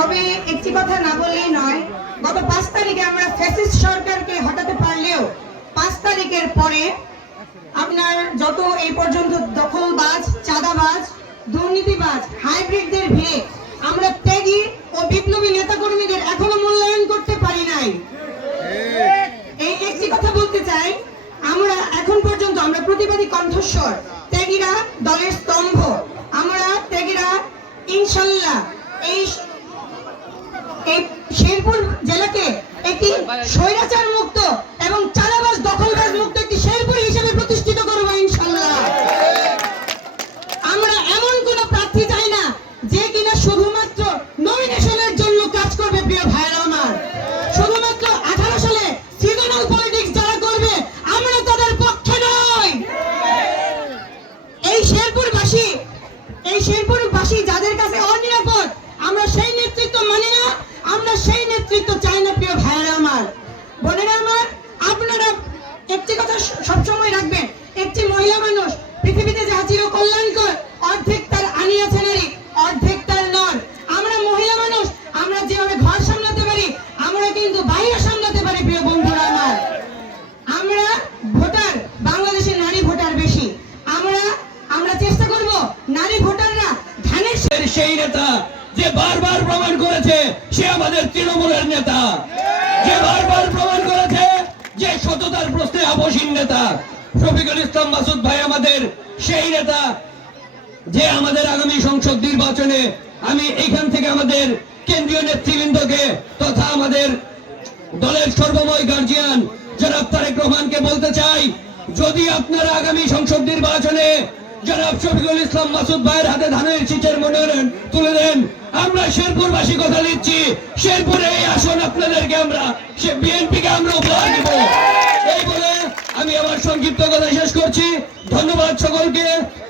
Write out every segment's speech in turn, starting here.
তবে একটি কথা না বললেই নয়, গত পাঁচ তারিখে আমরা ফ্যাসিস্ট সরকারকে হটাতে পারলেও পাঁচ তারিখের পরে আপনার যত এই পর্যন্ত দখলবাজ, চাঁদাবাজ, দুর্নীতিবাজ, হাইব্রিডদের ভিড়ে আমরা ত্যাগী ও বিপ্লবী নেতাকর্মীদের এখনও মূল্যায়ন করতে পারি নাই। এই একটি কথা বলতে চাই, আমরা এখন পর্যন্ত আমরা প্রতিবাদী কণ্ঠস্বর, ত্যাগীরা দলের স্তম্ভ, আমরা ত্যাগীরা ইনশাল্লাহ এই শেরপুর জেলাকে একটি স্বৈরাচার মুক্ত এবং চালাবাজ দখলবাজ মুক্ত একটি শেরপুর হিসেবে প্রতিষ্ঠিত করব ইনশাল্লাহ আমরা এমন কোন প্রার্থী চাই না যে কিনা শুধুমাত্র নমিনেশনের জন্য কাজ করবে প্রিয় ভাইরা আমার শুধুমাত্র আঠারো সালে সিজনাল পলিটিক্স যারা করবে আমরা তাদের পক্ষে নয় এই শেরপুরবাসী এই শেরপুরবাসী যাদের কাছে অনিরাপদ আমরা সেই নেতৃত্ব মানি না আমরা সেই নেতৃত্ব চাই না প্রিয় ভাইয়েরা আমার। বোনেরা আমার, আপনারা একটি কথা সবসময় রাখবেন, একটি মহিলা মানুষ পৃথিবীতে যা চির কল্যাণকর, অর্ধেক তার আনিয়াছে নারী, অর্ধেক তার নর। আমরা মহিলা মানুষ, আমরা যেভাবে ঘর সামলাতে পারি, আমরা কিন্তু বাইরে সামলাতে পারি, প্রিয় বন্ধুরা আমার। আমরা ভোটার, বাংলাদেশের নারী ভোটার বেশি। আমরা আমরা চেষ্টা করব নারী ভোটাররা ধানের সেই নেতা যে বারবার প্রমাণ করেছে সে আমাদের তৃণমূলের নেতা। যে বারবার প্রমাণ করেছে যে সততার প্রশ্নে আপসীন নেতা। শফিকুল ইসলাম মাসুদ ভাই আমাদের সেই নেতা যে আমাদের আগামী সংসদ নির্বাচনে আমি এইখান থেকে আমাদের কেন্দ্রীয় নেতৃবৃন্দকে তথা আমাদের দলের সর্বময় গার্জিয়ান জনাব তারেক রহমানকে বলতে চাই, যদি আপনারা আগামী সংসদ নির্বাচনে জনাব শফিকুল ইসলাম মাসুদ ভাইয়ের হাতে ধানের শীষের মনোনয়ন তুলে দেন। আমরা শেরপুরবাসী কথা নিচ্ছি শেরপুরে এই আসন আপনাদেরকে আমরা, সে বিএনপিকে আমরা উপহার দেব। এই বলে আমি আমার সংক্ষিপ্ত কথা শেষ করছি। ধন্যবাদ সকলকে।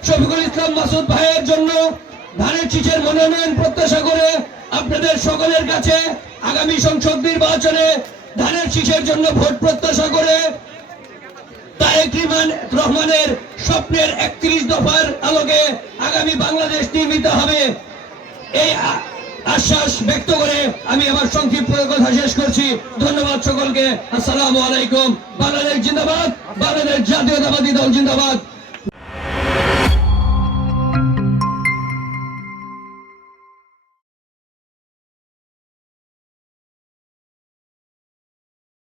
শফিকুল ইসলাম মাসুদ ভাইয়ের জন্য ধানের শীষের মনোনয়ন প্রত্যাশা করে আপনাদের সকলের কাছে আগামী সংসদ নির্বাচনে ধানের শীষের জন্য ভোট প্রত্যাশা করে রহমানের স্বপ্নের একত্রিশ দফার আলোকে আগামী বাংলাদেশ নির্মিত হবে। এই আশ্বাস ব্যক্ত করে আমি আমার সংক্ষিপ্ত কথা শেষ করছি। ধন্যবাদ সকলকে। আসসালামু আলাইকুম। বাংলাদেশ জিন্দাবাদ, বাংলাদেশ জাতীয়তাবাদী দল জিন্দাবাদ।